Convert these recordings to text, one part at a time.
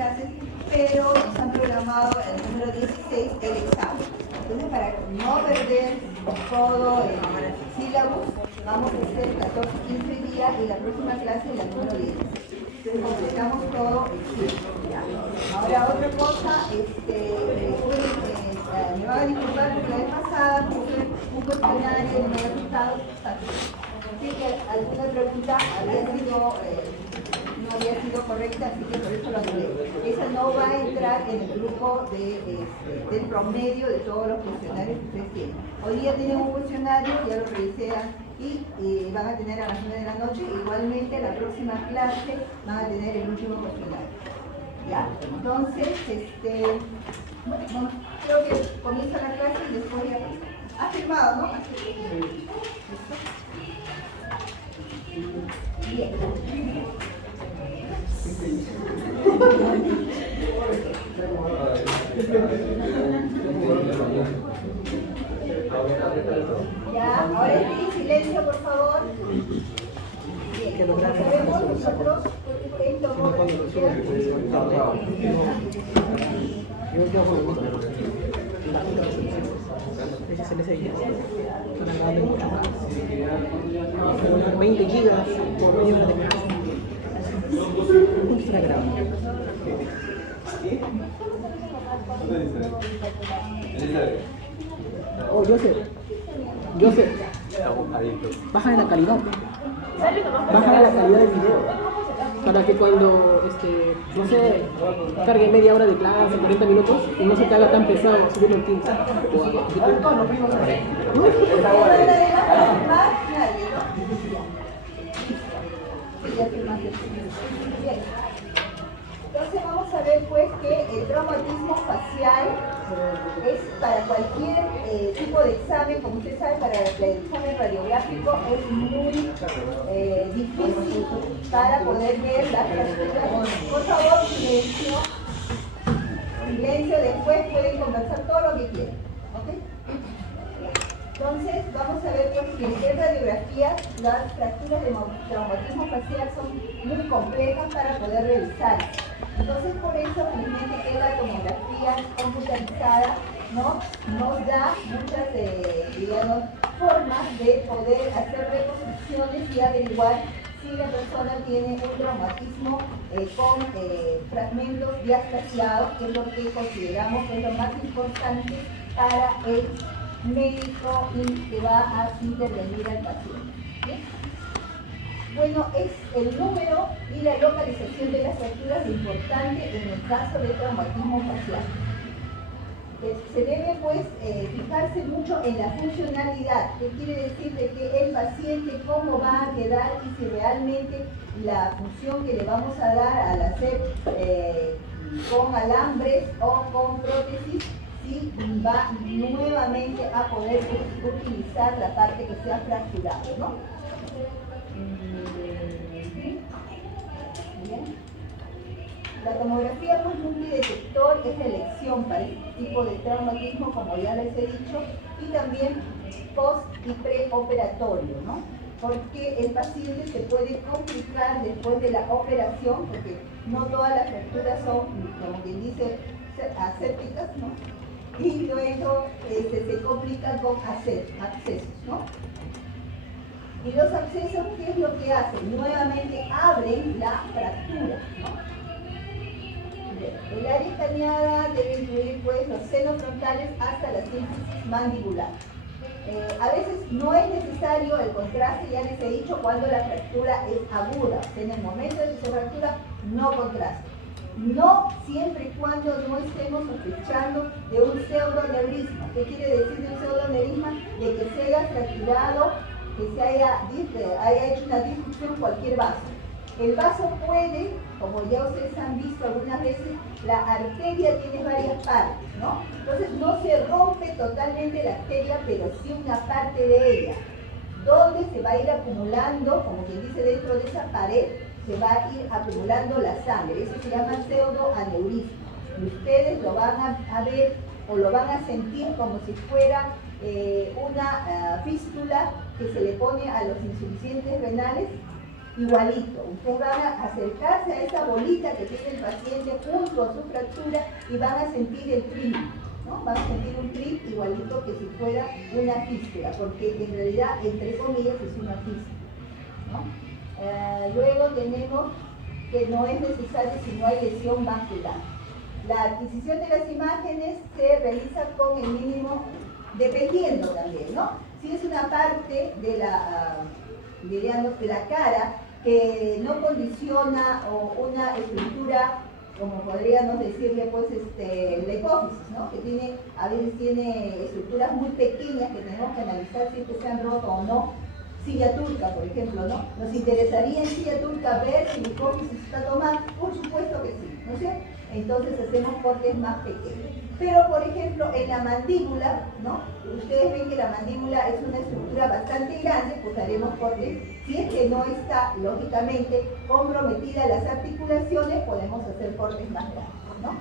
clases, pero nos han programado el número 16 el examen. Entonces, para no perder todo el sílabus, vamos a hacer 14, 15 días y la próxima clase es la número 16. Entonces, completamos todo el ciclo. Ahora, otra cosa, me van a disculpar porque la vez pasada puse un cuestionario y no me ha gustado. Así que alguna pregunta no había sido correcta, así que por eso lo anulé. Esa no va a entrar en el grupo del promedio de todos los cuestionarios que ustedes tienen. Hoy día tienen un cuestionario, ya lo revisé y van a tener a las 9 de la noche. Igualmente, la próxima clase van a tener el último cuestionario. ¿Ya? Entonces, bueno, creo que comienza la clase y después ya. ¿Ha firmado, no? Bien. Ya, ahora en silencio, por favor. Bien, como sabemos nosotros, ese se le seguía. Están grabando mucho más. 20 gigas por medio de la tecnología. ¿Cuánto está grabando? Oh, Joseph. Baja la calidad. Baja la calidad del video. Para que cuando, no sé, cargue media hora de clase, 40 minutos, y no se te haga tan pesado subirlo en 15. Entonces vamos a ver pues que el traumatismo facial es para cualquier tipo de examen, como usted sabe, para el examen radiográfico es muy difícil para poder ver las fracturas. Por favor, silencio. Silencio, después pueden conversar todo lo que quieran. ¿Okay? Entonces, vamos a ver pues, que en radiografía las fracturas de traumatismo facial son muy complejas para poder revisar. Entonces, por eso, finalmente, que la tomografía computarizada, ¿no?, nos da muchas, digamos, formas de poder hacer reconstrucciones y averiguar si la persona tiene un traumatismo con fragmentos diaspaciados, que es lo que consideramos que es lo más importante para el médico que va a intervenir al paciente. ¿Sí? Bueno, es el número y la localización de las fracturas lo importante en el caso de traumatismo facial. Se debe pues fijarse mucho en la funcionalidad, que quiere decir de que el paciente cómo va a quedar y si realmente la función que le vamos a dar al hacer con alambres o con prótesis, si va nuevamente a poder utilizar la parte que se ha fracturado, ¿no? Bien. La tomografía pues, multidetector es la elección para este tipo de traumatismo, como ya les he dicho, y también post y preoperatorio, ¿no? Porque el paciente se puede complicar después de la operación, porque no todas las fracturas son, como quien dice, asépticas, ¿no? Y luego se complican con abscesos, ¿no? Y los abscesos, ¿qué es lo que hacen? Nuevamente abren la fractura, ¿no? El área escaneada debe incluir pues, los senos frontales hasta la síntesis mandibular. A veces no es necesario el contraste, ya les he dicho, cuando la fractura es aguda. En el momento de que se fractura, no contraste. No siempre y cuando no estemos sospechando de un pseudoneurisma. ¿Qué quiere decir de un pseudoneurisma? De que se haya fracturado, que se haya hecho una disfunción cualquier vaso. El vaso puede, como ya ustedes han visto algunas veces, la arteria tiene varias partes, ¿no? Entonces no se rompe totalmente la arteria, pero sí una parte de ella, donde se va a ir acumulando, como quien dice, dentro de esa pared, se va a ir acumulando la sangre. Eso se llama pseudoaneurisma. Y ustedes lo van a ver o lo van a sentir como si fuera una fístula que se le pone a los insuficientes renales, igualito. Ustedes van a acercarse a esa bolita que tiene el paciente junto con su fractura y van a sentir el trip, ¿no? Van a sentir un trip igualito que si fuera una fístula, porque en realidad, entre comillas, es una fístula, ¿no? Luego tenemos que no es necesario si no hay lesión vascular. La adquisición de las imágenes se realiza con el mínimo, dependiendo también, ¿no? Si es una parte de la, diríamos, de la cara que no condiciona o una estructura, como podríamos decirle, pues, la hipófisis, ¿no? Que tiene, a veces tiene estructuras muy pequeñas que tenemos que analizar si es que se han roto o no. Silla turca, por ejemplo, ¿no? Nos interesaría en silla turca ver si la hipófisis está tomada, por supuesto que sí, ¿no es cierto? Entonces hacemos cortes más pequeños. Pero, por ejemplo, en la mandíbula, ¿no? Ustedes ven que la mandíbula es una estructura bastante grande, pues haremos cortes. Si es que no está, lógicamente, comprometida las articulaciones, podemos hacer cortes más grandes, ¿no?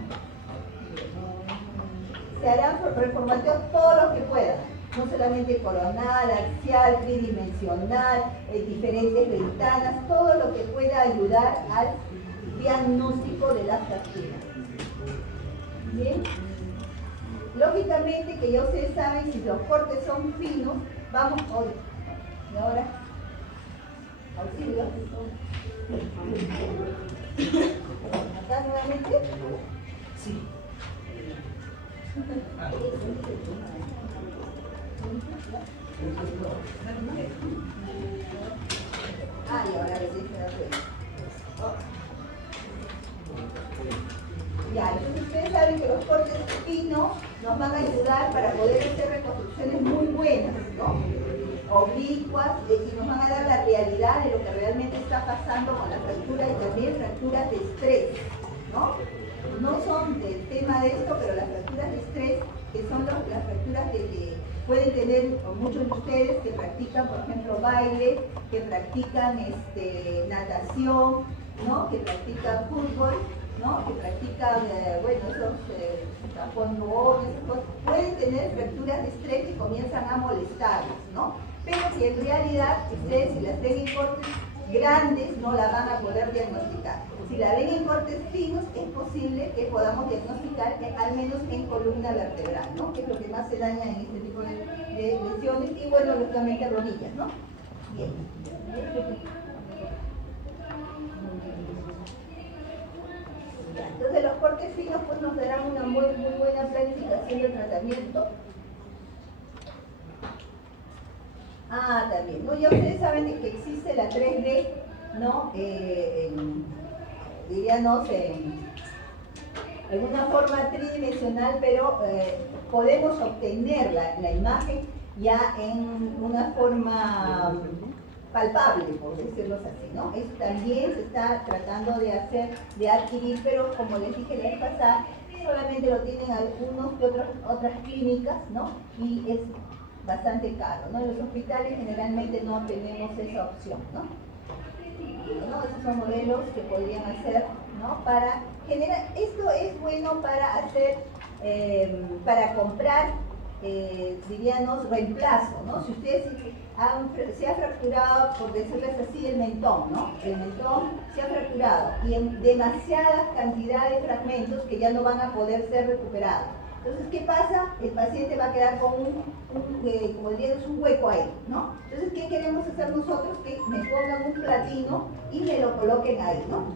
Se harán reformateos todos los que puedan. No solamente coronal, axial, tridimensional, diferentes ventanas, todo lo que pueda ayudar al diagnóstico de la fractura. Bien. Lógicamente que ya ustedes saben, si los cortes son finos, vamos hoy. Y ahora, auxilio. Acá nuevamente. Sí. Ah, y ahora les dije ya, entonces ustedes saben que los cortes finos nos van a ayudar para poder hacer reconstrucciones muy buenas, ¿no? Oblicuas, y nos van a dar la realidad de lo que realmente está pasando con la fractura y también fracturas de estrés, ¿no? No son del tema de esto, pero las fracturas de estrés, que son las fracturas que pueden tener muchos de ustedes que practican, por ejemplo, baile, que practican natación, ¿no? Que practican fútbol, ¿no? Que practican, bueno, esos taekwondo, pueden tener fracturas de estrés que comienzan a molestarlos, ¿no? Pero que en realidad ustedes, si las ven en cortes grandes, no la van a poder diagnosticar. Si la ven en cortes finos, es posible que podamos diagnosticar al menos en columna vertebral, ¿no? Que es lo que más se daña en este tipo de lesiones, y bueno, lógicamente rodillas, ¿no? Bien. Entonces los cortes finos pues nos darán una muy buena planificación del tratamiento. Ah, también, ¿no? Ya ustedes saben de que existe la 3D, ¿no? Diríamos en una forma tridimensional, pero podemos obtener la imagen ya en una forma palpable, por decirlo así, ¿no? Eso también se está tratando de adquirir, pero como les dije la vez pasada, solamente lo tienen algunos de otras clínicas, ¿no? Y es bastante caro, ¿no? En los hospitales generalmente no tenemos esa opción, ¿no? Esos son modelos que podrían hacer, ¿no? Para generar, esto es bueno para hacer, para comprar, diríamos, reemplazo, ¿no? Si ustedes se ha fracturado, por decirles así, el mentón, ¿no? El mentón se ha fracturado y en demasiadas cantidades de fragmentos que ya no van a poder ser recuperados. Entonces, ¿qué pasa? El paciente va a quedar con como diríamos, un hueco ahí, ¿no? Entonces, ¿qué queremos hacer nosotros? Que me pongan un platino y me lo coloquen ahí, ¿no?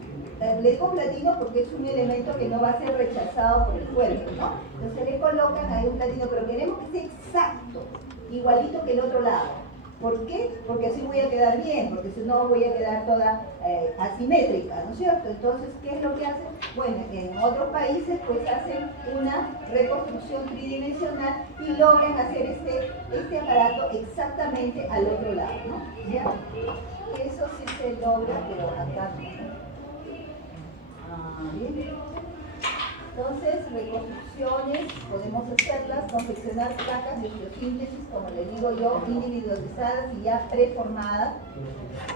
Le digo platino porque es un elemento que no va a ser rechazado por el cuerpo, ¿no? Entonces le colocan ahí un platino, pero queremos que sea exacto, igualito que el otro lado. ¿Por qué? Porque así voy a quedar bien, porque si no voy a quedar toda asimétrica, ¿no es cierto? Entonces, ¿qué es lo que hacen? Bueno, en otros países pues hacen una reconstrucción tridimensional y logran hacer este aparato exactamente al otro lado, ¿no? ¿Ya? Eso sí se logra, pero acá no. Bien. Entonces, reconstrucciones, podemos hacerlas, confeccionar placas de osteosíntesis, como les digo yo, individualizadas y ya preformadas.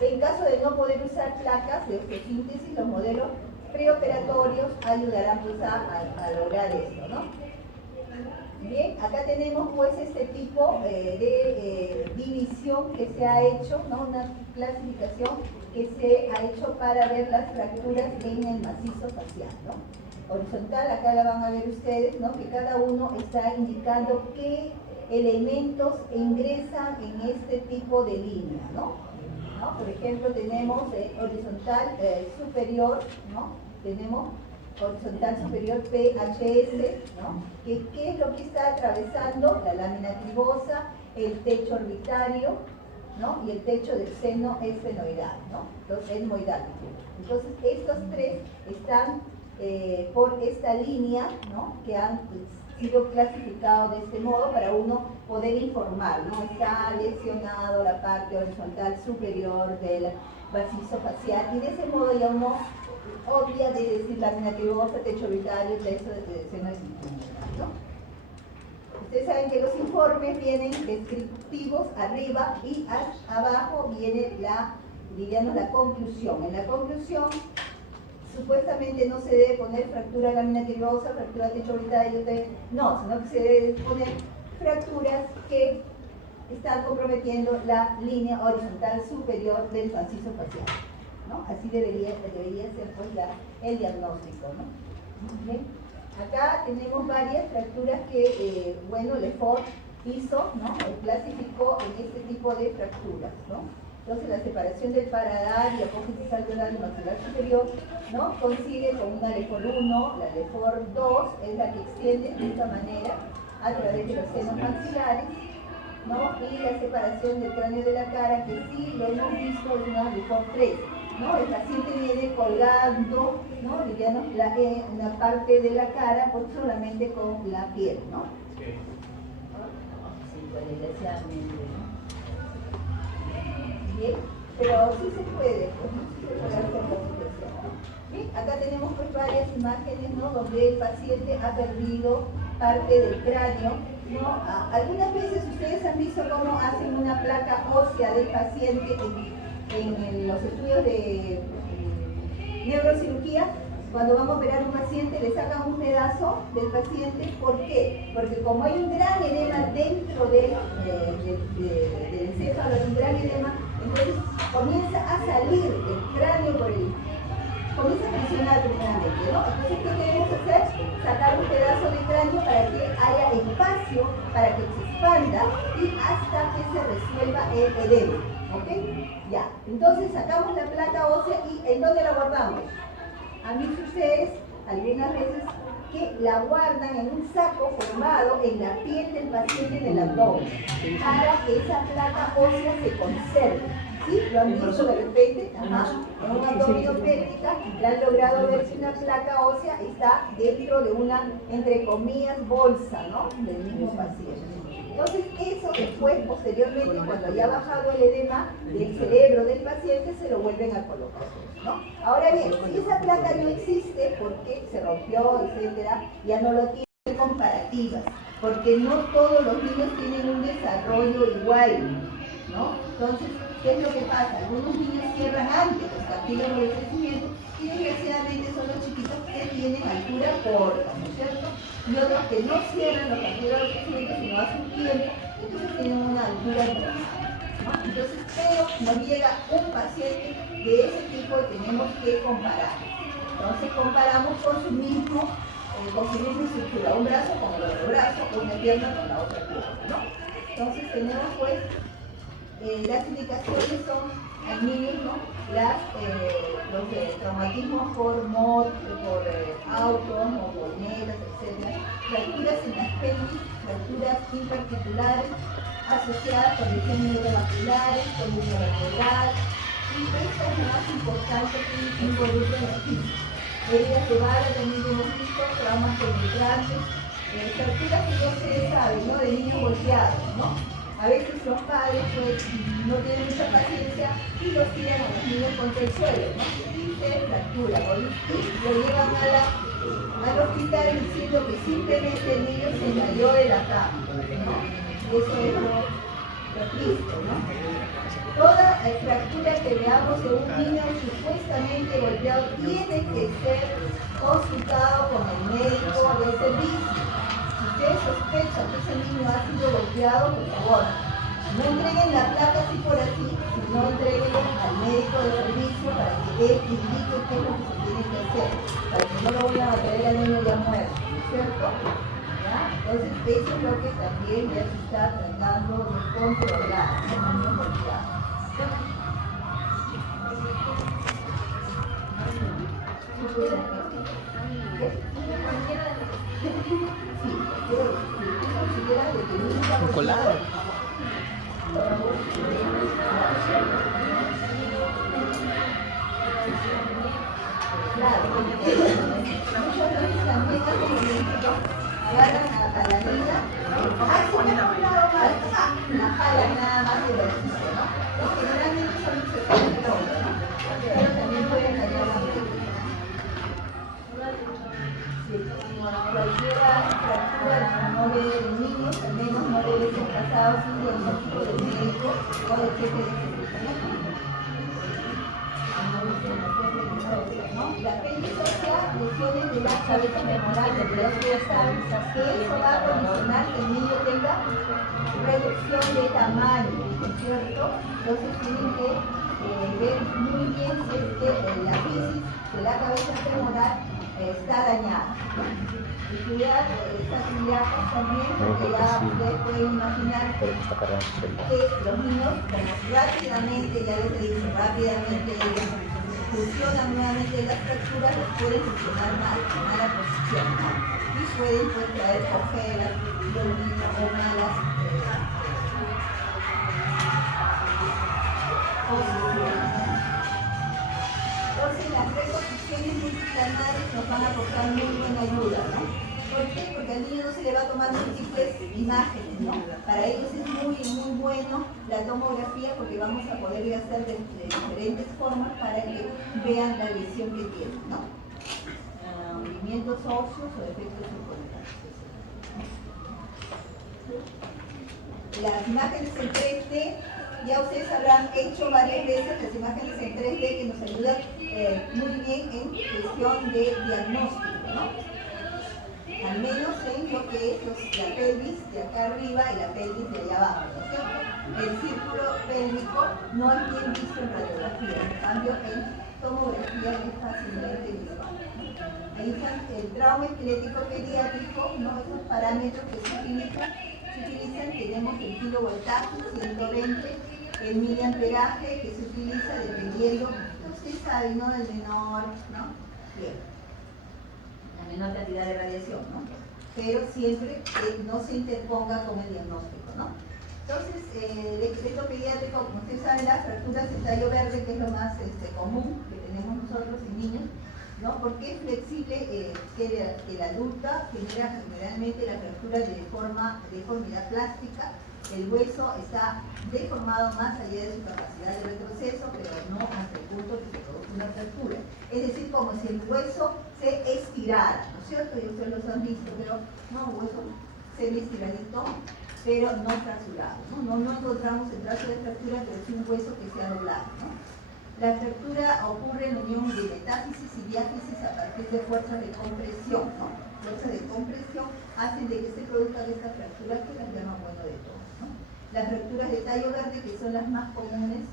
En caso de no poder usar placas de osteosíntesis, los modelos preoperatorios ayudarán pues, a lograr esto, ¿no? Bien, acá tenemos pues este tipo de división que se ha hecho, ¿no? Una clasificación que se ha hecho para ver las fracturas en el macizo facial, ¿no? horizontal, acá la van a ver ustedes, ¿no? Que cada uno está indicando qué elementos ingresan en este tipo de línea, ¿no? Por ejemplo, tenemos horizontal superior, ¿no? Tenemos horizontal superior PHS, ¿no? ¿Qué es lo que está atravesando? La lámina cribosa, el techo orbitario, ¿no? Y el techo del seno esfenoidal, ¿no? Entonces, etmoidal. Entonces, estos tres están por esta línea, ¿no? Que han sido clasificados de este modo para uno poder informar, ¿no? Está lesionado la parte horizontal superior del macizo facial y de ese modo ya uno obvia de decir lámina cribosa, techo orbitario, techo del seno esfenoidal, ¿no? Ustedes saben que los informes vienen descriptivos arriba y abajo viene la conclusión. En la conclusión, supuestamente no se debe poner fractura lámina cribosa, fractura techo orbitario, no, sino que se debe poner fracturas que están comprometiendo la línea horizontal superior del macizo facial, ¿no? Así debería ser pues el diagnóstico, ¿no? ¿Bien? Acá tenemos varias fracturas que, Lefort hizo, ¿no? Clasificó en este tipo de fracturas, ¿no? Entonces la separación del paladar y apófisis alveolar y maxilar superior, ¿no? Coincide con una Lefort 1, la Lefort 2 es la que extiende de esta manera a través de los senos maxilares, ¿no? Y la separación del cráneo de la cara, que sí lo hemos visto, es una Lefort 3. ¿No? El paciente viene colgando, ¿no? Digamos, la parte de la cara por solamente con la piel, ¿no? Sí, pues desgraciadamente, ¿no? Bien, pero sí se puede, pues, ¿no? Sí se puede hacer la situación, ¿no? Bien, acá tenemos pues varias imágenes, ¿no? Donde el paciente ha perdido parte del cráneo, ¿no? Algunas veces ustedes han visto cómo hacen una placa ósea del paciente en los estudios de neurocirugía. Cuando vamos a operar a un paciente, le sacan un pedazo del paciente. ¿Por qué? Porque como hay un gran edema dentro del encéfalo, hay un gran edema, entonces comienza a salir el cráneo comienza a presionar primeramente, ¿no? Entonces, ¿qué queremos hacer? Sacar un pedazo de cráneo para que haya espacio, para que se expanda y hasta que se resuelva el edema, ¿ok? Ya, entonces sacamos la placa ósea y ¿en dónde la guardamos? Han visto ustedes algunas veces que la guardan en un saco formado en la piel del paciente en el abdomen para que esa placa ósea se conserve. ¿Sí? Lo han visto de repente, en una abdominopélvica, la han logrado ver que una placa ósea está dentro de una, entre comillas, bolsa, ¿no? Del mismo paciente. Entonces, eso después, posteriormente, cuando ya ha bajado el edema del cerebro del paciente, se lo vuelven a colocar, ¿no? Ahora bien, si esa placa no existe porque se rompió, etcétera, ya no lo tiene comparativas, porque no todos los niños tienen un desarrollo igual, ¿no? Entonces, ¿qué es lo que pasa? Algunos niños cierran antes los cartílagos de crecimiento y desgraciadamente son los chiquitos que tienen altura corta, ¿no es cierto? Y otros que no cierran los cartílagos de crecimiento sino hace un tiempo, entonces tienen una altura normal, ¿no? Entonces, pero nos llega un paciente de ese tipo y tenemos que comparar. Entonces comparamos con su misma estructura, un brazo con el otro brazo, una pierna con la otra pierna, ¿no? Entonces tenemos pues las indicaciones son en niños, ¿no? Los traumatismos por autos, motonetas, etc. Fracturas en las pelvis, fracturas interarticulares asociadas con lesiones neurovasculares, columna vertebral, y estas más importantes que involucran el físico. Heridas de bala también hemos visto, traumas penetrantes, fracturas que no se saben, ¿no? De niños golpeados, ¿no? A veces los padres pues, no tienen mucha paciencia y los tiran a los niños contra el suelo, ¿no? Y se fractura, y lo llevan al hospital diciendo que simplemente el niño se cayó de la cama, ¿no? Y eso es lo triste, ¿no? Toda fractura que veamos de un niño supuestamente golpeado tiene que ser consultado con el médico de servicio. Si ustedes sospechan que ese niño ha sido golpeado, por favor, no entreguen la placa así por así, sino entreguenlo al médico de servicio para que él indique qué es lo que se tiene que hacer, para que no lo vayan a traer al cierto? ¿Ya? Entonces eso es lo que también ya se está tratando de controlar, ¿no? Un colado. Claro, muchas veces también agarran a la niña, la jalan nada más de ejercicio, ¿no? Y generalmente son sexuales, ¿no? Pero también pueden dañar la mente. Cualquiera fractura no debe de niños, al menos no debe ser pasado sin diagnóstico del médico o del jefe de servicio. La pelvis social, lesiones de la cabeza femoral, de los que saben que eso va a condicionar que el niño tenga reducción de tamaño, ¿no es cierto? Entonces tienen que ver muy bien si es que la fisis de la cabeza femoral está dañada. Y cuidar estas actividades también, porque ya ustedes pueden imaginar que los niños, como rápidamente, ya les he dicho, rápidamente funcionan nuevamente las fracturas, les pueden funcionar mal, mala posición, ¿no? Y pueden pues traer ojeras, dolor o malas posiciones. Entonces las reposiciones multiplanales nos van a aportar muy buena ayuda, ¿no? ¿Por qué? Porque al niño no se le va a tomar múltiples imágenes, ¿no? Para ellos es muy bueno la tomografía porque vamos a poder hacer de diferentes formas para que vean la lesión que tienen, ¿no? Movimientos óseos o defectos secundarios. Las imágenes en 3D, ya ustedes habrán hecho varias veces las imágenes en 3D que nos ayudan muy bien en cuestión de diagnóstico, ¿no? Al menos en lo que es la pelvis de acá arriba y la pelvis de allá abajo, ¿no es cierto? El círculo pélvico no es bien visto en radiografía, en cambio en tomografía es fácilmente visual. Ahí está el trauma esquelético pediátrico, ¿no? Esos parámetros que se utilizan, tenemos el kilovoltaje, 120, el miliamperaje que se utiliza dependiendo, usted sabe, ¿no? El menor, ¿no? Bien. La menor cantidad de radiación, ¿no? Pero siempre que no se interponga con el diagnóstico, ¿no? Entonces, el esqueleto pediátrico, como ustedes saben, las fracturas de tallo verde, que es lo más común que tenemos nosotros en niños, ¿no? Porque es flexible que la adulta genera generalmente la fractura de deformidad plástica. El hueso está deformado más allá de su capacidad de retroceso, pero no hasta el punto que se produce una fractura. Es decir, como si el hueso se estirara, ¿no es cierto? Y ustedes los han visto, pero no, un hueso semi-estiradito, pero no fracturado, ¿no? No encontramos el trazo de fractura, pero sí un hueso que se ha doblado, ¿no? La fractura ocurre en unión de metáfisis y diáfisis a partir de fuerzas de compresión, ¿no? Fuerzas de compresión hacen de que se produzca esta fractura, que es la más buena de todas, ¿no? Las fracturas de tallo verde, que son las más comunes,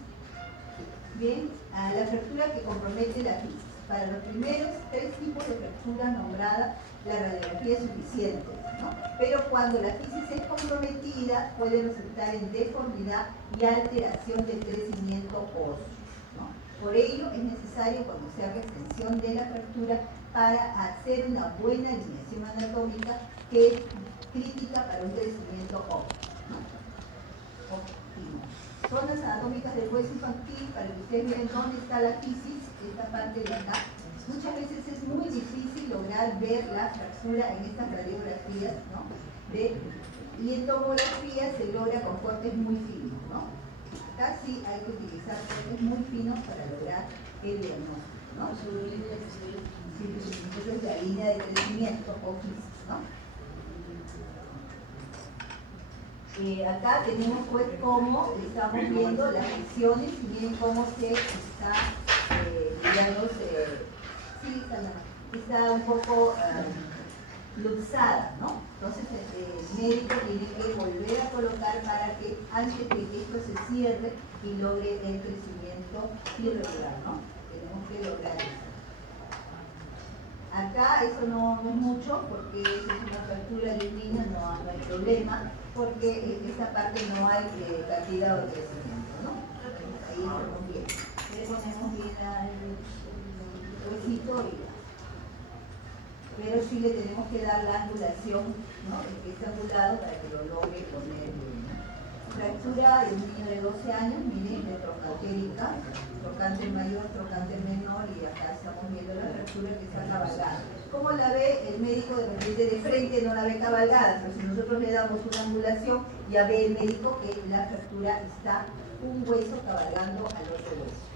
bien, la fractura que compromete la fisis. Para los primeros 3 tipos de fracturas nombradas, la radiografía es suficiente, ¿no? Pero cuando la fisis es comprometida, puede resultar en deformidad y alteración del crecimiento óseo. Por ello es necesario conocer la extensión de la fractura para hacer una buena alineación anatómica que es crítica para un crecimiento óptimo. Zonas anatómicas del hueso infantil, para que ustedes vean dónde está la fisis, esta parte de acá. Muchas veces es muy difícil lograr ver la fractura en estas radiografías, ¿no? Y en tomografía se logra con cortes muy finos, ¿no? Acá sí hay que utilizar cortes muy finos para lograr el diagnóstico, ¿no? Sí, entonces la línea de crecimiento o fisis, ¿no? Acá tenemos pues cómo estamos viendo las lesiones y miren cómo se está, digamos, sí, está un poco luxada, ¿no? Entonces el médico tiene que volver a colocar para que antes de que esto se cierre y logre el crecimiento irregular, ¿no? Tenemos que lograr eso. Acá eso no es mucho, porque es una fractura de un niño, no hay problema, porque en esta parte no hay cantidad de crecimiento, ¿no? Ahí estamos bien. Le ponemos bien el huesito y ya. Pero sí le tenemos que dar la angulación, ¿no? El que está angulado para que lo logre poner bien, ¿no? Fractura de un niño de 12 años, miren, de trocantérica, trocante mayor, trocante menor, y acá estamos viendo la fractura que está cabalgada. ¿Cómo la ve el médico? De repente de frente no la ve cabalgada, pero si nosotros le damos una angulación, ya ve el médico que la fractura está un hueso cabalgando al otro hueso,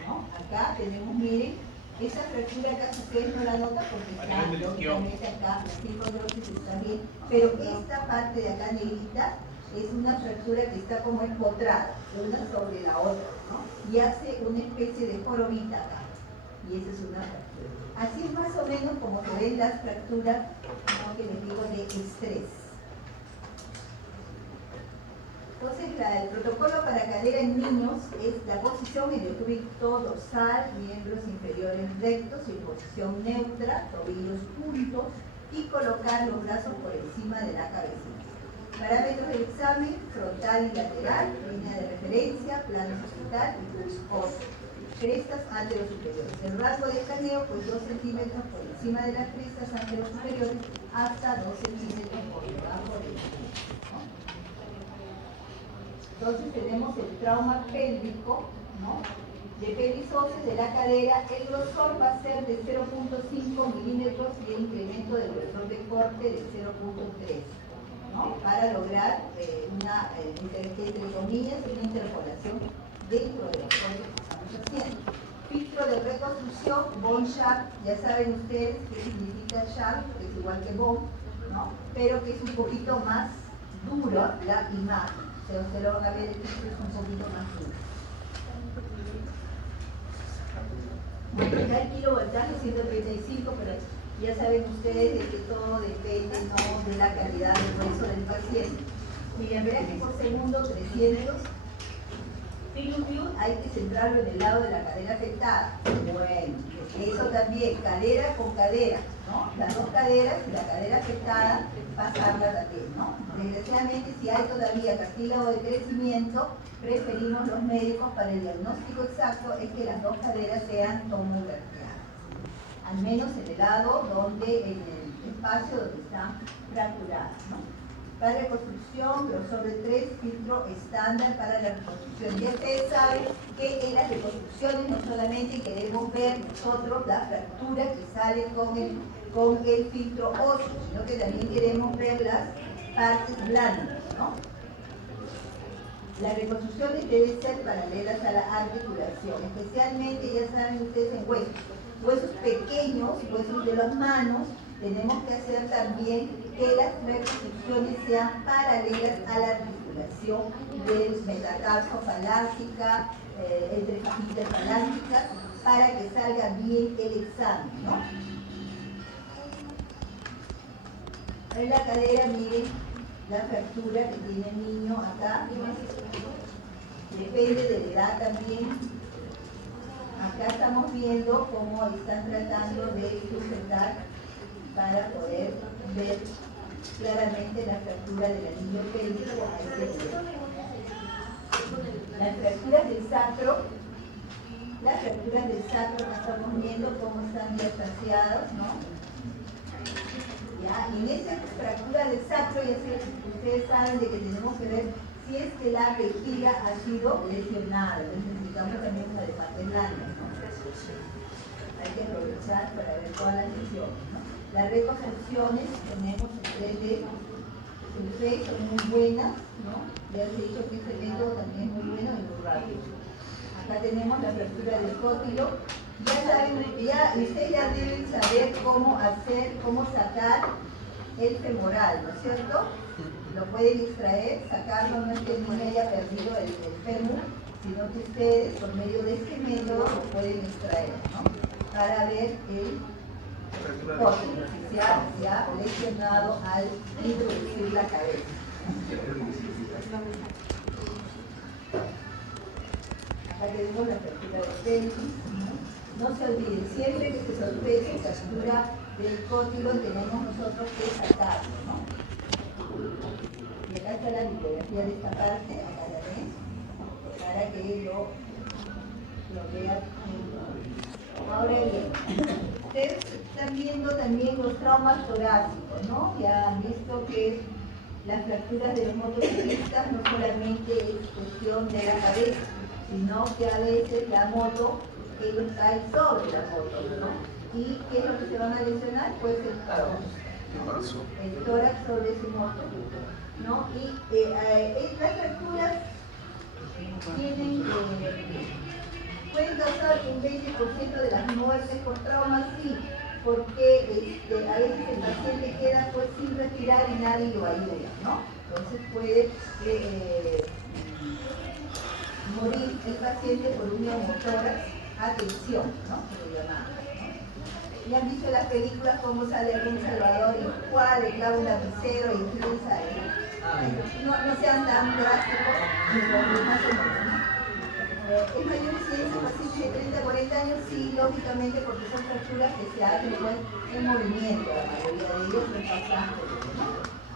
¿no? Acá tenemos, miren, esa fractura acá, si ustedes no la notan, porque está lógicamente acá, la fibrosis está bien, pero esta parte de acá negrita es una fractura que está como empotrada, una sobre la otra, ¿no? Y hace una especie de jorobita acá, y esa es una fractura. Así es más o menos como se ven las fracturas, ¿no? Que les digo, de estrés. Entonces, el protocolo para cadera en niños es la posición en el recto dorsal, miembros inferiores rectos y posición neutra, tobillos juntos, y colocar los brazos por encima de la cabecita. Parámetros del examen: frontal y lateral, línea de referencia, plano sagital y pulso. Crestas anterosuperiores. El rasgo de escaneo, pues 2 centímetros por encima de las crestas anterosuperiores hasta 2 centímetros por debajo del cuello, ¿no? Entonces tenemos el trauma pélvico, ¿no? De pelvis ósea de la cadera. El grosor va a ser de 0.5 milímetros y el incremento del grosor de corte de 0.3, ¿no? Para lograr entre comillas, una interpolación dentro de la corte que estamos haciendo. Filtro de reconstrucción, bone sharp, ya saben ustedes qué significa sharp, que es igual que bone, ¿no? Pero que es un poquito más duro la imagen. Se lo van a ver, el filtro es un poquito más duro. Acá el kilovoltaje 135, pero ya saben ustedes de que todo depende, ¿no?, de la calidad del hueso del paciente. Miren, verán que por segundo 300. Hay que centrarlo en el lado de la cadera afectada. Bueno, eso también, cadera con cadera, ¿no? Las dos caderas y la cadera afectada, pasarla también, ¿no? Desgraciadamente, si hay todavía cartílago de crecimiento, preferimos los médicos para el diagnóstico exacto es que las dos caderas sean tomografiadas. Al menos en el lado en el espacio donde están fracturadas, ¿no? Para reconstrucción, grosor de 3, filtro estándar para la reconstrucción. Ya ustedes saben que en las reconstrucciones no solamente queremos ver nosotros la fractura que sale con el filtro óseo, sino que también queremos ver las partes blandas, ¿no? Las reconstrucciones deben ser paralelas a la articulación, especialmente, ya saben ustedes, en huesos pequeños, huesos de las manos. Tenemos que hacer también que las reconstrucciones sean paralelas a la articulación del metatarso falángica, entre fajitas falángicas, para que salga bien el examen, ¿no? En la cadera, miren la fractura que tiene el niño acá. Depende de la edad también. Acá estamos viendo cómo están tratando de sujetar para poder ver claramente la fractura del anillo pélvico a este nivel. Las fracturas del sacro, acá estamos viendo cómo están distanciadas, ¿no? ¿Ya? Y en esa fractura del sacro, ya ustedes saben de que tenemos que ver si es que la vejiga ha sido lesionada. Necesitamos también una de Magellan, ¿no? Hay que aprovechar para ver todas las lesiones, ¿no? Las reconstrucciones tenemos ustedes, ustedes son muy buenas, ¿no? Ya les he dicho que este método también es muy bueno y muy rápido. Acá tenemos la fractura del cótilo. Ya saben, ustedes ya deben saber cómo sacar el femoral, ¿no es cierto? Lo pueden extraer, sacarlo, no es que el niño haya perdido el fémur, sino que ustedes, por medio de este método, lo pueden extraer, ¿no? Para ver el cótilo, si se ha lesionado al introducir la cabeza. Acá tenemos la fractura de pelvis, ¿no? No se olviden, siempre que se sospeche captura del código tenemos nosotros que sacarlo, ¿no? Y acá está la bibliografía de esta parte, acá la ven, para que lo vean. Ahora bien, ustedes están viendo también los traumas torácicos, ¿no? Ya han visto que las fracturas de los motociclistas no solamente es cuestión de la cabeza, sino que a veces la moto, ellos caen sobre la moto, ¿no? ¿Y qué es lo que se van a lesionar? Pues el tórax, ¿no? El tórax sobre su moto, ¿no? Y estas fracturas tienen, pueden causar un 20% de las muertes por traumas, sí, porque a veces el paciente queda pues sin respirar y nadie lo ayuda, ¿no? Entonces puede morir el paciente por un neumotórax a tensión, ¿no? Que le llamamos, ¿no? Y han visto las películas cómo sale algún salvador y cuál le clava un lapicero y piensa, no sean tan drásticos, pero más o menos, ¿no? Es mayor incidencia pacientes de 30 a 40 años, sí, lógicamente, porque son fracturas que se hacen pues, en movimiento, la mayoría de ellos en pasajes, ¿no?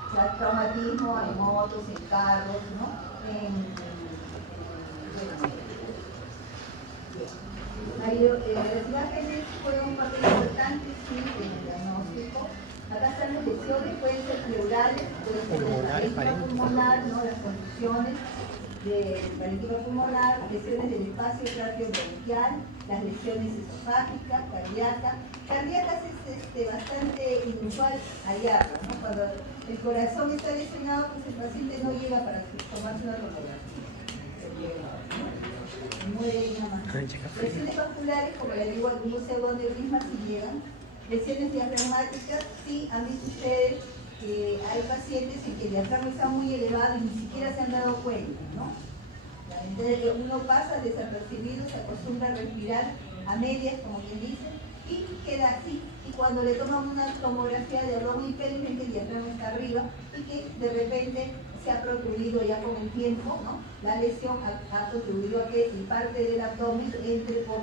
O sea, traumatismo en motos, en carros, ¿no? Las imágenes juegan un papel importante, sí, en el diagnóstico. Acá están las lesiones, pueden ser pleurales, pueden ser del parénquima pulmonar, ¿no? Las contusiones del parénquima pulmonar, lesiones del espacio traqueobronquial, las lesiones esofágicas, cardíacas. Cardíacas es bastante inusual hallarlas, ¿no? Cuando el corazón está lesionado, pues el paciente no llega para tomarse una tomografía. Muere nada más. Lesiones vasculares, como le digo, algunos pseudoneurismas sí llegan. Lesiones diafragmáticas, sí, han visto ustedes que hay pacientes en que el diafragma está muy elevado y ni siquiera se han dado cuenta, ¿no? Entonces uno pasa desapercibido, se acostumbra a respirar a medias, como quien dice, y queda así. Y cuando le toman una tomografía de abdomen impelmente, el diafragma está arriba y que de repente se ha protruido ya con el tiempo, ¿no? La lesión ha contribuido a que parte del abdomen entre por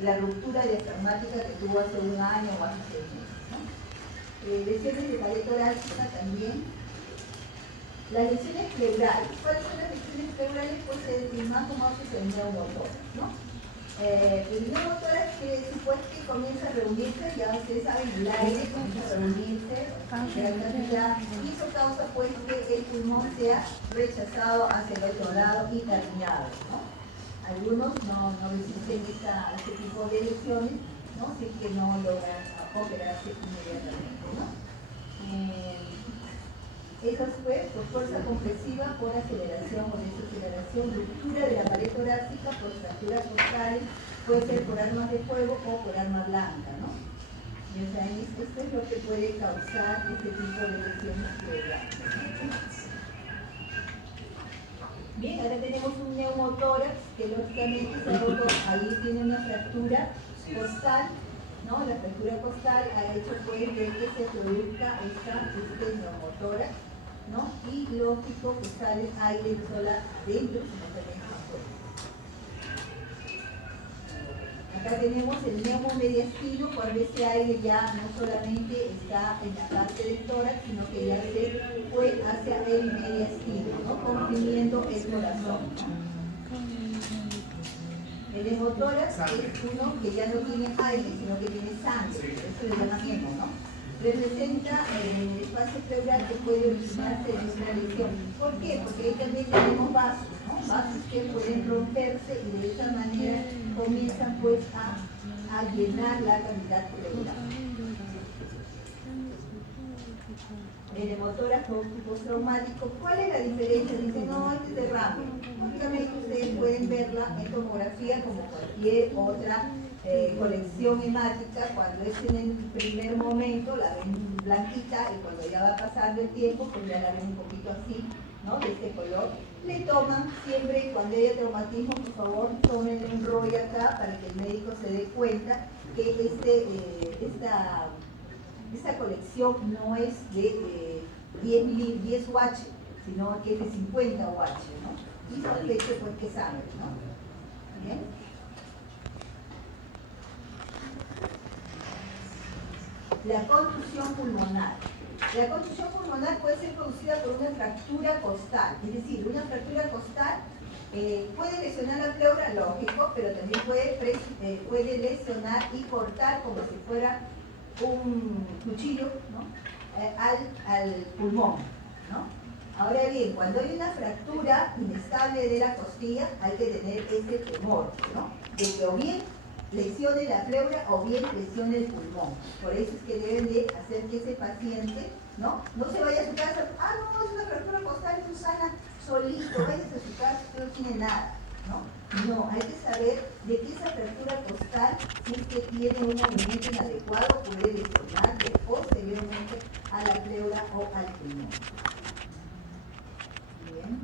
la ruptura diafragmática que tuvo hace un año o hace 6 meses, ¿no? Lesiones de pared torácica también. Las lesiones pleurales. ¿Cuáles son las lesiones pleurales? Pues el más común es el neumotórax, ¿no? El neumotórax quiere decir pues que comienza a reunirse, ya ustedes saben, el aire comienza a reunirse, y eso causa pues que el pulmón sea rechazado hacia el otro lado y terminado, ¿no? Algunos no resisten este tipo de lesiones, ¿no? Si es que no logran operarse inmediatamente, ¿no? Eso fue por fuerza compresiva, por aceleración o desaceleración, ruptura de la pared torácica, por fracturas costales, puede ser por armas de fuego o por arma blanca, ¿no? Y o sea, esto es lo que puede causar este tipo de lesiones pleurales. Bien, ahora tenemos un neumotórax que lógicamente se ha roto, ahí tiene una fractura costal, ¿no? La fractura costal ha hecho pues de que se produzca este neumotórax, ¿no? Y lógico que sale aire sola dentro, sino también afuera. Acá tenemos el neumomediastino, cuando ese aire ya no solamente está en la parte del tórax, sino que ya se fue hacia el mediastino, ¿no? Comprimiendo el corazón. El hemotórax es uno que ya no tiene aire, sino que tiene sangre, eso le llaman hemo, ¿no? Representa el espacio pleural que puede originarse en una lesión. ¿Por qué? Porque ahí también tenemos vasos, ¿no? Vasos que pueden romperse y de esa manera comienzan pues a llenar la cavidad pleural. El hemotórax postraumático, ¿cuál es la diferencia? Dicen, no, este es derrame. Lógicamente ustedes pueden verla en tomografía como cualquier otra colección hemática. Cuando es en el primer momento la ven blanquita y cuando ya va pasando el tiempo pues ya la ven un poquito así, ¿no? De este color. Le toman siempre, cuando haya traumatismo, por favor tomen un rollo acá para que el médico se dé cuenta que esta colección no es de 10 UH, sino que es de 50 UH, ¿no? Y sospecho pues que sangre, ¿no? ¿Bien? la contusión pulmonar. La contusión pulmonar puede ser producida por una fractura costal, es decir, una fractura costal puede lesionar la pleura, lógico, pero también puede lesionar y cortar como si fuera un cuchillo, ¿no? al pulmón, ¿no? Ahora bien, cuando hay una fractura inestable de la costilla, hay que tener ese temor, ¿no? De que o bien lesione la pleura o bien lesione el pulmón. Por eso es que deben de hacer que ese paciente, ¿no? No se vaya a su casa, no, es una fractura costal, tú sana solito, váyase a su casa, usted no tiene nada, ¿no? No, hay que saber de que esa fractura costal, si es que tiene un movimiento inadecuado, puede lesionar posteriormente a la pleura o al pulmón. Bien.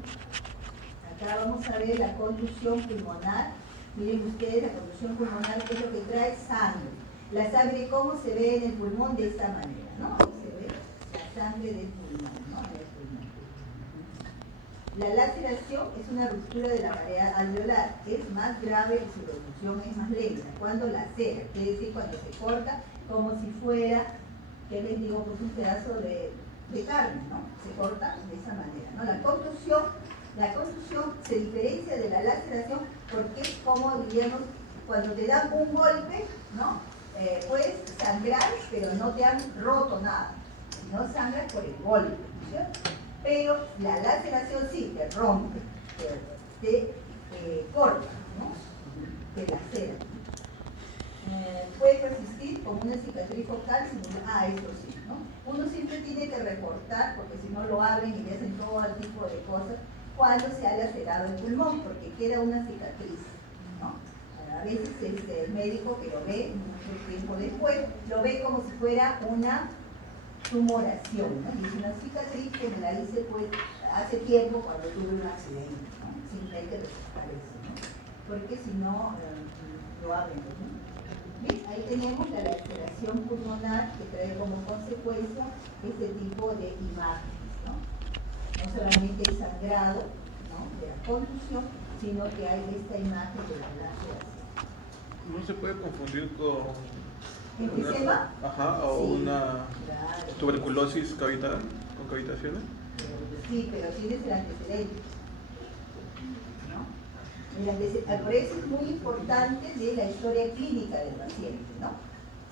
Acá vamos a ver la contusión pulmonar. Miren ustedes, la contusión pulmonar, ¿qué es lo que trae? Sangre. La sangre, ¿cómo se ve en el pulmón? De esta manera, ¿no? Ahí se ve la sangre del pulmón, ¿no? En el pulmón. La laceración es una ruptura de la pared alveolar. Es más grave y su evolución es más lenta. Cuando lacera, quiere decir cuando se corta como si fuera, ¿qué les digo? Pues un pedazo de carne, ¿no? Se corta de esa manera, ¿no? La contusión se diferencia de la laceración porque es como, diríamos, cuando te dan un golpe, ¿no? Puedes sangrar, pero no te han roto nada. No sangras por el golpe, ¿cierto? Pero la laceración sí, te rompe, te corta, ¿no? Te lacera. Puede persistir como una cicatriz focal, eso sí, ¿no? Uno siempre tiene que reportar, porque si no lo abren y le hacen todo el tipo de cosas, cuando se ha lacerado el pulmón, porque queda una cicatriz, ¿no? A veces el médico que lo ve mucho tiempo después, lo ve como si fuera una tumoración, ¿no? Y es una cicatriz que me la hice pues, hace tiempo cuando tuve un accidente, ¿no? Simplemente desaparece, ¿no? Porque si no, lo abren, ¿no? ¿Ves? Ahí tenemos la laceración pulmonar que trae como consecuencia este tipo de imágenes, ¿no? No solamente el sangrado, ¿no? De la contusión, sino que hay esta imagen de la laceración. ¿No se puede confundir con ¿Enfisema? o Sí, una claro. tuberculosis cavital, con cavitaciones? Sí, pero tienes el antecedente, ¿no? Por eso es muy importante de la historia clínica del paciente, ¿no?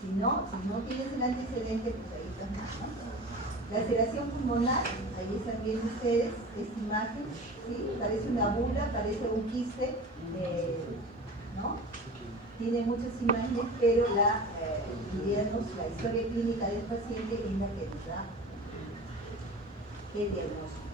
Si no tienes el antecedente, pues ahí estás mal, ¿no? Laceración pulmonar, ahí están viendo ustedes esta imagen, ¿sí? Parece una bula, parece un quiste, ¿no? Tiene muchas imágenes, pero la historia clínica del paciente es la que nos da el diagnóstico.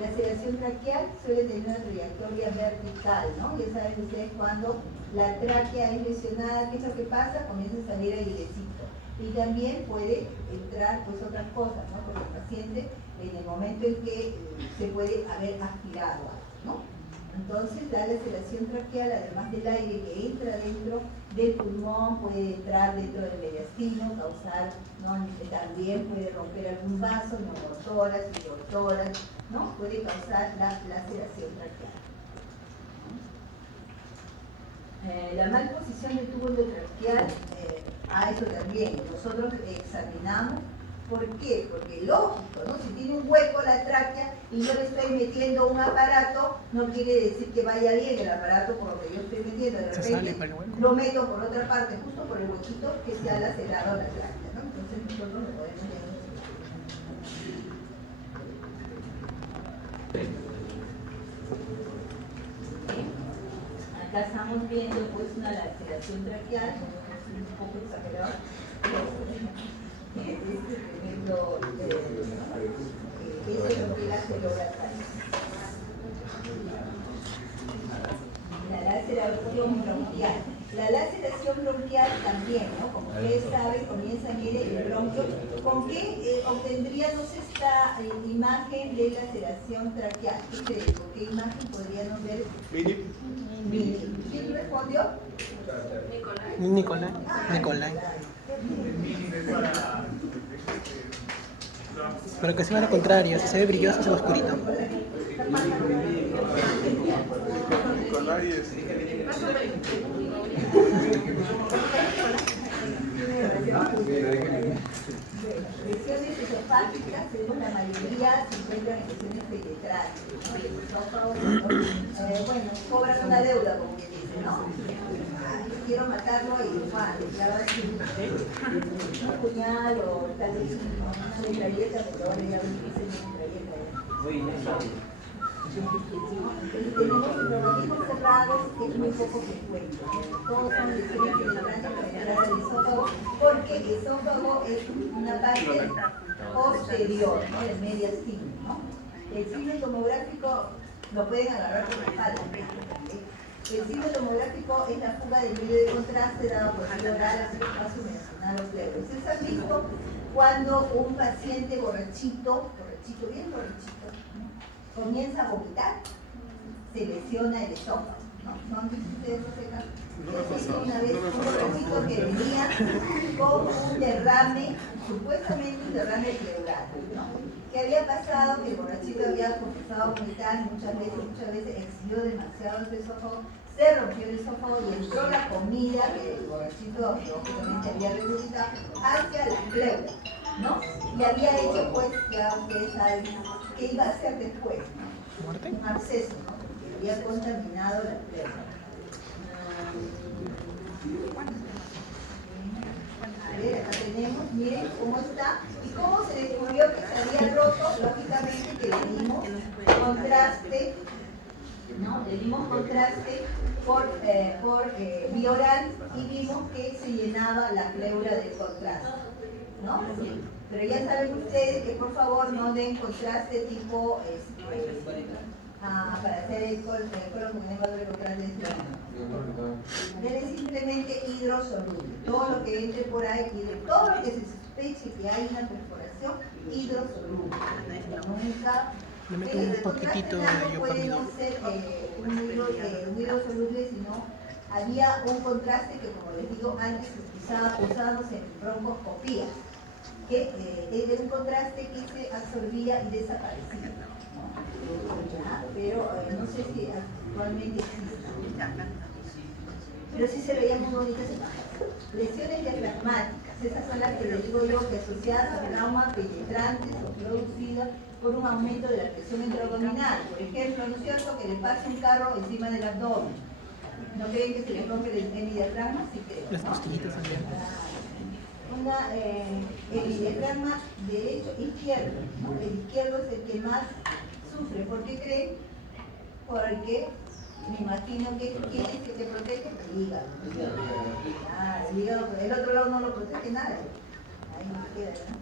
La sedación traqueal suele tener una trayectoria vertical, ¿no? Ya saben ustedes cuando la tráquea es lesionada, ¿qué es lo que pasa? Comienza a salir airecito. Y también puede entrar pues otras cosas, ¿no? Porque el paciente en el momento en que se puede haber aspirado algo, ¿no? Entonces la laceración traqueal, además del aire que entra dentro del pulmón, puede entrar dentro del mediastino, causar, ¿no? También puede romper algún vaso, neumotórax, pneumotórax, ¿no? Puede causar la laceración traqueal. La malposición del tubo endotraqueal, eso también, nosotros examinamos. ¿Por qué? Porque lógico, ¿no? Si tiene un hueco la tráquea y yo le estoy metiendo un aparato, no quiere decir que vaya bien el aparato por lo que yo estoy metiendo. De repente lo meto por otra parte, justo por el huequito que se ha lacerado la tráquea, ¿no? Entonces nosotros le podemos diagnosticar. Acá estamos viendo pues una laceración traqueal, un poco exagerado. Tremendo, eso es lo que hace la laceración bronquial. La laceración bronquial también, ¿no? Como ustedes saben, comienza, mire, el bronquio. ¿Con qué obtendríamos esta imagen de laceración traqueal? ¿Qué creen? ¿Con qué imagen podríamos ver? ¿Quién respondió? Nicolai. Pero que sea la contraria, si se ve brilloso se ve oscurito. Nicolai es... tomográficas, la mayoría se encuentran en sesiones perimetrales. Bueno, cobran una deuda, como que dice, ¿no? Quiero matarlo y declaro así un puñal o tal vez una metralleta, pero ahora ya no dicen metralleta. Tenemos organismos cerrados que es muy poco frecuente. Todos son lesiones penetrantes para entrar al esófago, porque el esófago es una parte posterior, ¿no? De media signo, ¿no? El signo tomográfico lo pueden agarrar por la espalda. El signo tomográfico es la fuga del medio de contraste dado por el oral hacia el espacio mencionado pleural. Ustedes han visto cuando un paciente borrachito, bien borrachito, ¿no? Comienza a vomitar, se lesiona el esófago. ¿No han visto ustedes ese caso? Una vez un borrachito que venía con un derrame, supuestamente un derrame pleural, ¿no? ¿Qué había pasado? Que el borrachito había comenzado a vomitar muchas veces exhibió demasiado su esófago, se rompió el esófago y entró la comida que el borrachito lógicamente había regurgitado hacia la pleura, ¿no? Y había hecho, pues, ya ustedes saben qué iba a hacer después, ¿no? Un absceso, ¿no? Porque había contaminado la pleura. A ver, acá tenemos, miren cómo está y cómo se descubrió que se había roto, lógicamente que le dimos contraste, ¿no? Le dimos contraste por vía oral y vimos que se llenaba la pleura del contraste, ¿no? Pero ya saben ustedes que por favor no den contraste tipo para hacer el colon con el contraste. Denle simplemente hidrosoluble. Todo lo que entre por ahí, todo lo que se sospeche que hay una perforación, hidrosoluble. Nunca. Le meto un poquitito de puede no ser un hidrosoluble, sino había un contraste que, como les digo, antes usábamos en broncoscopía, que era un contraste que se absorbía y desaparecía. Pero no sé si actualmente existe. Pero sí se veían muy bonitas imágenes. Lesiones diafragmáticas, esas son las que les digo yo que asociadas a trauma penetrantes o producidas por un aumento de la presión intraabdominal. Por ejemplo, ¿no es cierto que le pase un carro encima del abdomen? ¿No creen que se les rompe el hemidiafragma? Sí creo, ¿no? Las costillitas también. El diafragma derecho-izquierdo, ¿no? El izquierdo es el que más sufre. ¿Por qué creen? Porque me imagino que ¿quién es que te protege? El hígado. El hígado, el otro lado no lo protege nada. Ahí no queda, ¿no?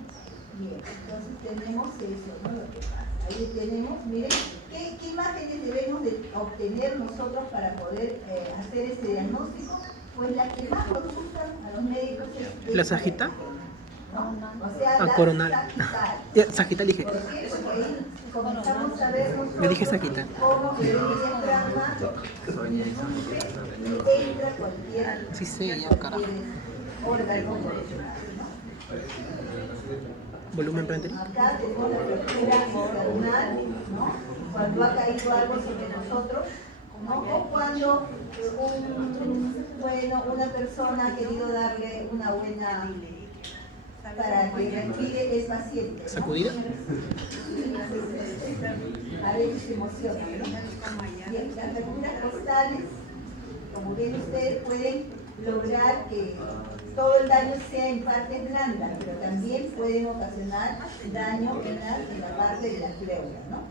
Bien, entonces tenemos eso, ¿no? Lo que pasa. Ahí tenemos, miren, ¿qué imágenes debemos de obtener nosotros para poder hacer ese diagnóstico? Pues la que más nos gustan a los médicos es ¿La sagita? ¿no? O sea, la coronal. sagital. Sagital dije. ¿Por qué? Porque ahí comenzamos a ver nosotros Me dije saquita. cómo el diafragma entra cualquier Sí, sí, ya, carajo. órgano. Volumen parenteral. Acá tenemos la fractura external, ¿no? Cuando ha caído algo sobre nosotros, ¿no? O cuando una persona ha querido darle una buena para que respire el paciente, ¿no? ¿Sacudida? A veces se emociona, ¿no? Bien, las fracturas costales, como ven ustedes, pueden lograr que todo el daño sea en partes blandas, pero también pueden ocasionar daño en la parte de la pleura, ¿no?